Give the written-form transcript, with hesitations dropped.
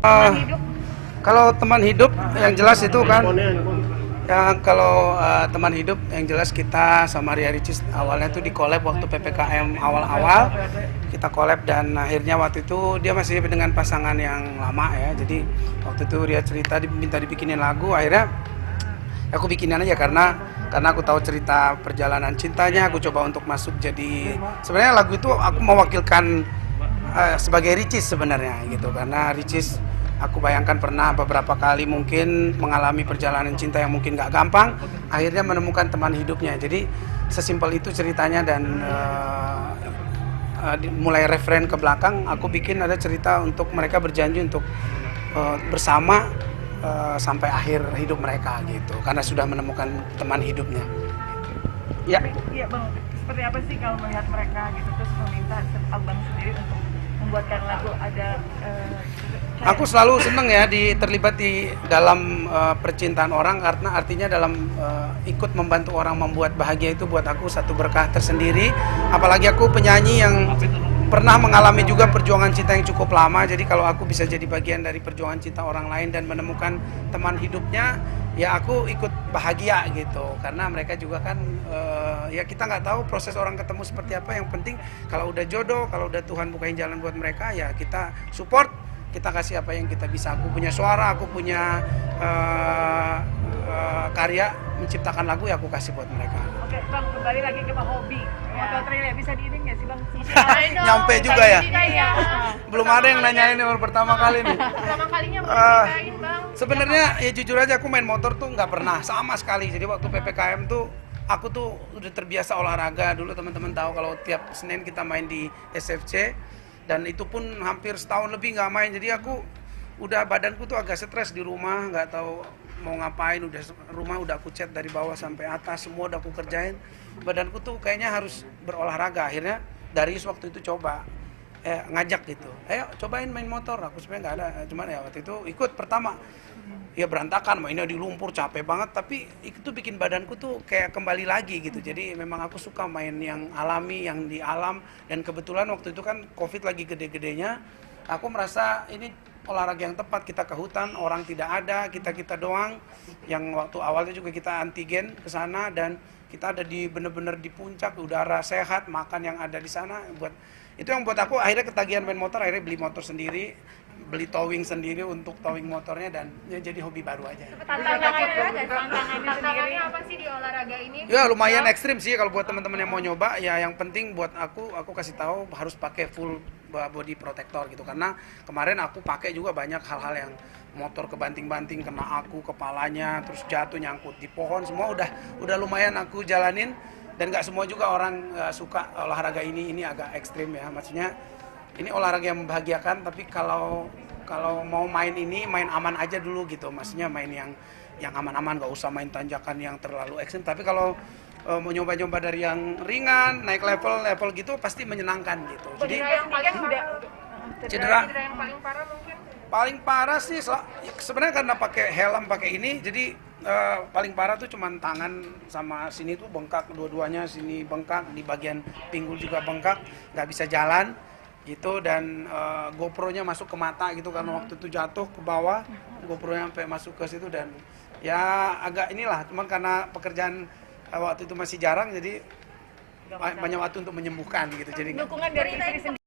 Teman hidup. Kalau teman hidup yang jelas itu kan, ya kalau teman hidup yang jelas kita sama Ria Ricis awalnya tuh di collab waktu PPKM awal-awal kita collab, dan akhirnya waktu itu dia masih dengan pasangan yang lama ya. Jadi waktu itu Ria cerita minta dibikinin lagu, akhirnya aku bikinan aja karena aku tahu cerita perjalanan cintanya. Aku coba untuk masuk, jadi sebenarnya lagu itu aku mewakilkan sebagai Ricis sebenarnya gitu, karena Ricis aku bayangkan pernah beberapa kali mungkin mengalami perjalanan cinta yang mungkin gak gampang, akhirnya menemukan teman hidupnya. Jadi sesimpel itu ceritanya, dan mulai referen ke belakang aku bikin ada cerita untuk mereka berjanji untuk bersama sampai akhir hidup mereka gitu, karena sudah menemukan teman hidupnya. Ya. Iya bang, seperti apa sih kalau melihat mereka gitu terus meminta abang sendiri untuk membuatkan lagu? Ada Aku selalu seneng ya terlibat di dalam percintaan orang, karena artinya dalam ikut membantu orang membuat bahagia itu buat aku satu berkah tersendiri. Apalagi aku penyanyi yang pernah mengalami juga perjuangan cinta yang cukup lama. Jadi kalau aku bisa jadi bagian dari perjuangan cinta orang lain dan menemukan teman hidupnya, ya aku ikut bahagia gitu. Karena mereka juga kan ya kita nggak tahu proses orang ketemu seperti apa. Yang penting kalau udah jodoh, kalau udah Tuhan bukain jalan buat mereka, ya kita support, kita kasih apa yang kita bisa. Aku punya suara, aku punya karya menciptakan lagu, ya aku kasih buat mereka. Oke bang, kembali lagi ke hobi motor trail ya, bisa diiring nggak sih bang? Nyampe juga ya? Iya. Belum ada yang nanyain ini baru pertama kali nih. Pertama kalinya mau ceritain bang. Sebenarnya ya jujur aja aku main motor tuh nggak pernah sama sekali. Jadi waktu PPKM tuh aku tuh udah terbiasa olahraga. Dulu teman-teman tahu kalau tiap Senin kita main di SFC, dan itu pun hampir setahun lebih nggak main. Jadi aku badanku tuh agak stres di rumah, nggak tahu mau ngapain. Rumah udah aku cat dari bawah sampai atas, semua udah aku kerjain. Badanku tuh kayaknya harus berolahraga. Akhirnya Darius waktu itu coba ngajak gitu, ayo cobain main motor. Aku sebenarnya nggak ada, cuman ya waktu itu ikut pertama, ya berantakan, mainnya di lumpur, capek banget. Tapi itu bikin badanku tuh kayak kembali lagi gitu. Jadi memang aku suka main yang alami, yang di alam. Dan kebetulan waktu itu kan COVID lagi gede-gedenya, aku merasa ini olahraga yang tepat. Kita ke hutan, orang tidak ada, kita doang. Yang waktu awalnya juga kita antigen ke sana, dan kita ada di bener-bener di puncak, udara sehat, makan yang ada di sana. Itu yang buat aku akhirnya ketagihan main motor, akhirnya beli motor sendiri, beli towing sendiri untuk towing motornya, dan ya jadi hobi baru aja. Tantangannya apa sih di olahraga ini? Ya lumayan ekstrim sih kalau buat teman-teman yang mau nyoba. Ya yang penting buat aku kasih tahu harus pakai full body protector gitu, karena kemarin aku pakai juga banyak hal-hal yang motor kebanting-banting, kena aku kepalanya, terus jatuh nyangkut di pohon, semua udah lumayan aku jalanin. Dan nggak semua juga orang suka olahraga ini agak ekstrim ya. Maksudnya ini olahraga yang membahagiakan, tapi kalau mau main ini main aman aja dulu gitu. Maksudnya main yang aman-aman, nggak usah main tanjakan yang terlalu ekstrim. Tapi kalau mau nyoba-nyoba dari yang ringan, naik level gitu pasti menyenangkan gitu. Jadi cedera Yang paling parah mungkin. paling parah sih sebenarnya karena pakai helm, pakai ini, jadi paling parah tuh cuman tangan sama sini tuh bengkak dua-duanya, sini bengkak, di bagian pinggul juga bengkak, nggak bisa jalan gitu. Dan GoPro-nya masuk ke mata gitu, karena waktu itu jatuh ke bawah, GoPro-nya sampai masuk ke situ. Dan ya agak inilah, cuman karena pekerjaan waktu itu masih jarang, jadi banyak waktu untuk menyembuhkan gitu. Jadi dukungan dari istri sendiri.